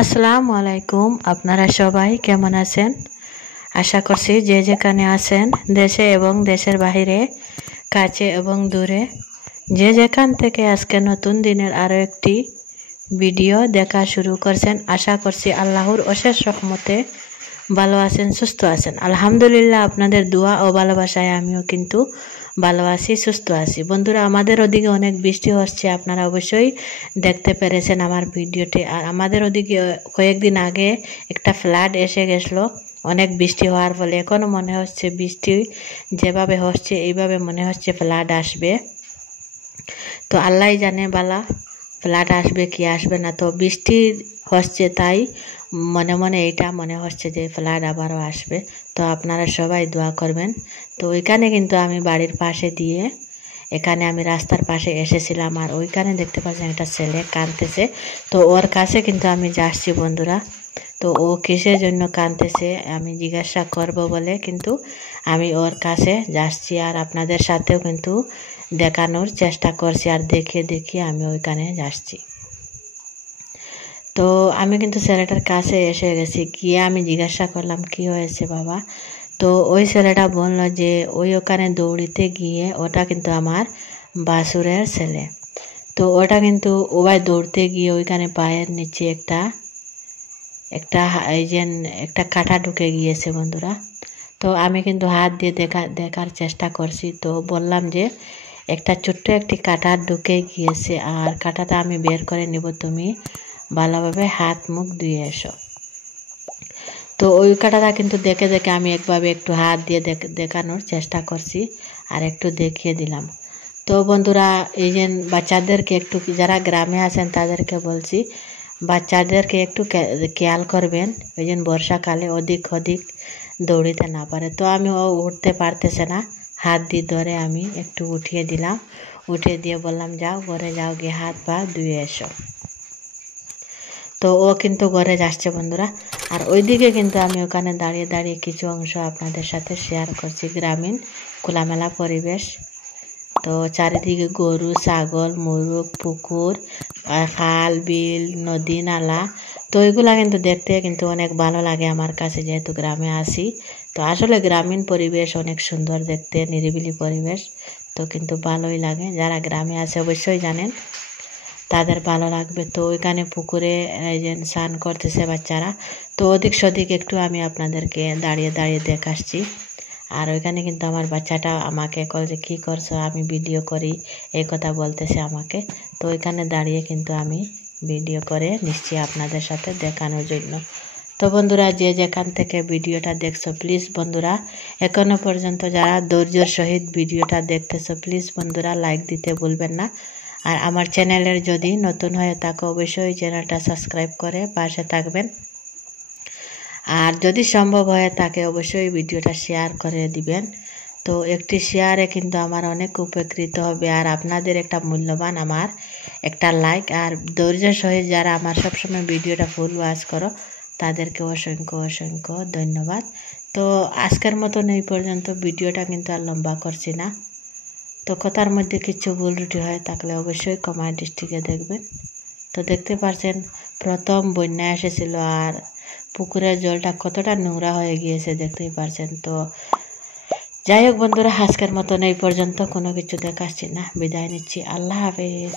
আসসালামু আলাইকুম। আপনারা সবাই কেমন আছেন? আশা করছি যে যেখানে আছেন, দেশে এবং দেশের বাহিরে, কাছে এবং দূরে, যে যেখান থেকে আজকে নতুন দিনের আরও একটি ভিডিও দেখা শুরু করছেন, আশা করছি আল্লাহর অশেষ রহমতে ভালো আছেন, সুস্থ আছেন। আলহামদুলিল্লাহ, আপনাদের দোয়া ও ভালোবাসায় আমিও কিন্তু ভালো আছি, সুস্থ আছি। বন্ধুরা, আমাদের ওদিকে অনেক বৃষ্টি হচ্ছে, আপনারা অবশ্যই দেখতে পেরেছেন আমার ভিডিওটি। আর আমাদের ওদিকে কয়েকদিন আগে একটা ফ্লাড এসে গেছিলো অনেক বৃষ্টি হওয়ার ফলে। এখনও মনে হচ্ছে বৃষ্টি যেভাবে হচ্ছে এইভাবে মনে হচ্ছে ফ্লাড আসবে। তো আল্লাহ জানে বালা ফ্লাড আসবে কি আসবে না। তো বৃষ্টি হচ্ছে তাই মনে মনে এইটা মনে হচ্ছে যে ফ্লাড আবারও আসবে। তো আপনারা সবাই দোয়া করবেন। তো ওইখানে কিন্তু আমি বাড়ির পাশে দিয়ে এখানে আমি রাস্তার পাশে এসেছিলাম, আর ওইখানে দেখতে পাচ্ছেন একটা ছেলে কাঁদতেছে। তো ওর কাছে কিন্তু আমি যাচ্ছি বন্ধুরা। তো ও কিসের জন্য কাঁদতেছে আমি জিজ্ঞাসা করব বলে কিন্তু আমি ওর কাছে যাচ্ছি, আর আপনাদের সাথেও কিন্তু দেখানোর চেষ্টা করছি, আর দেখিয়ে আমি ওইখানে যাচ্ছি। তো আমি কিন্তু ছেলেটার কাছে এসে গেছি, গিয়ে আমি জিজ্ঞাসা করলাম কি হয়েছে বাবা। তো ওই ছেলেটা বলল যে ওখানে দৌড়িতে গিয়ে ওটা কিন্তু আমার বাসুরের ছেলে। তো ওটা কিন্তু ওই দৌড়তে গিয়ে ওইখানে পায়ের নিচে একটা একটা কাঁটা ঢুকে গিয়েছে বন্ধুরা। তো আমি কিন্তু হাত দিয়ে দেখার চেষ্টা করছি। তো বললাম যে একটা ছোট্ট একটি কাঁটা ঢুকে গিয়েছে, আর কাঁটাটা আমি বের করে নিব, তুমি ভালোভাবে হাত মুখ ধুয়ে এসো। তো ওই কাঁটাটা কিন্তু দেখে আমি একটু হাত দিয়ে দেখানোর চেষ্টা করছি, আর একটু দেখিয়ে দিলাম। তো বন্ধুরা, বাচ্চাদেরকে একটু, যারা গ্রামে আছেন তাদেরকে বলছি, বাচ্চাদেরকে একটু খেয়াল করবেন, বর্ষাকালে অধিক দৌড়িতে না পারে। তো আমি ও উঠতে পারতেছে না, হাত দিয়ে ধরে আমি একটু উঠিয়ে দিলাম, উঠিয়ে দিয়ে বললাম যাও ঘরে যাও, গিয়ে হাত পা ধুয়ে এসো। তো ও কিন্তু ঘরে যাচ্ছে বন্ধুরা। আর ওইদিকে কিন্তু আমি ওখানে দাঁড়িয়ে কিছু অংশ আপনাদের সাথে শেয়ার করছি, গ্রামীণ খোলামেলা পরিবেশ। তো চারিদিকে গরু, ছাগল, মুরগ, পুকুর, খাল, বিল, নদী, নালা। তো এগুলা কিন্তু দেখতে কিন্তু অনেক ভালো লাগে আমার কাছে, যেহেতু গ্রামে আসি। তো আসলে গ্রামীণ পরিবেশ অনেক সুন্দর দেখতে, নিরিবিলি পরিবেশ। তো কিন্তু ভালোই লাগে, যারা গ্রামে আছে অবশ্যই জানেন, তাদের ভালো লাগবে। তো ওইখানে পুকুরে স্নান করতেছে বাচ্চারা। তো ওদিক সদিক একটু আমি আপনাদেরকে দাঁড়িয়ে দেখাচ্ছি। আর ওইখানে কিন্তু আমার বাচ্চাটা আমাকে কল যে কী করছো, আমি ভিডিও করি এই কথা বলতেছে আমাকে। তো ওইখানে দাঁড়িয়ে কিন্তু আমি ভিডিও করে নিশ্চয়ই আপনাদের সাথে দেখানোর জন্য। তো বন্ধুরা, যে যেখান থেকে ভিডিওটা দেখছো, প্লিজ বন্ধুরা এখনো পর্যন্ত যারা ধৈর্যের সহিত ভিডিওটা দেখতেছো, প্লিজ বন্ধুরা লাইক দিতে ভুলবেন না। আর আমার চ্যানেলের যদি নতুন হয়ে থাকো, অবশ্যই চ্যানেলটা সাবস্ক্রাইব করে পাশে থাকবেন। আর যদি সম্ভব হয়ে থাকে অবশ্যই ভিডিওটা শেয়ার করে দিবেন। তো একটি শেয়ারে কিন্তু আমার অনেক উপকৃত হবে, আর আপনাদের একটা মূল্যবান আমার একটা লাইক, আর ধৈর্য সহিত যারা আমার সবসময় ভিডিওটা ফুল ওয়াচ করো, তাদেরকে অসংখ্য ধন্যবাদ। তো আজকের মতন এই পর্যন্ত, ভিডিওটা কিন্তু আর লম্বা করছি না। তো কথার মধ্যে কিছু ভুল ত্রুটি হয়ে থাকলে অবশ্যই কমেন্ট দৃষ্টিতে দেখবেন। তো দেখতে পাচ্ছেন প্রথম বন্যা এসেছিল, আর পুকুরের জলটা কতটা নোংরা হয়ে গিয়েছে দেখতেই পারছেন। তো যাই হোক বন্ধুরা, আজকের মতন এই পর্যন্ত, কোনো কিছু দেখাচ্ছি না, বিদায় নিচ্ছি। আল্লাহ হাফেজ।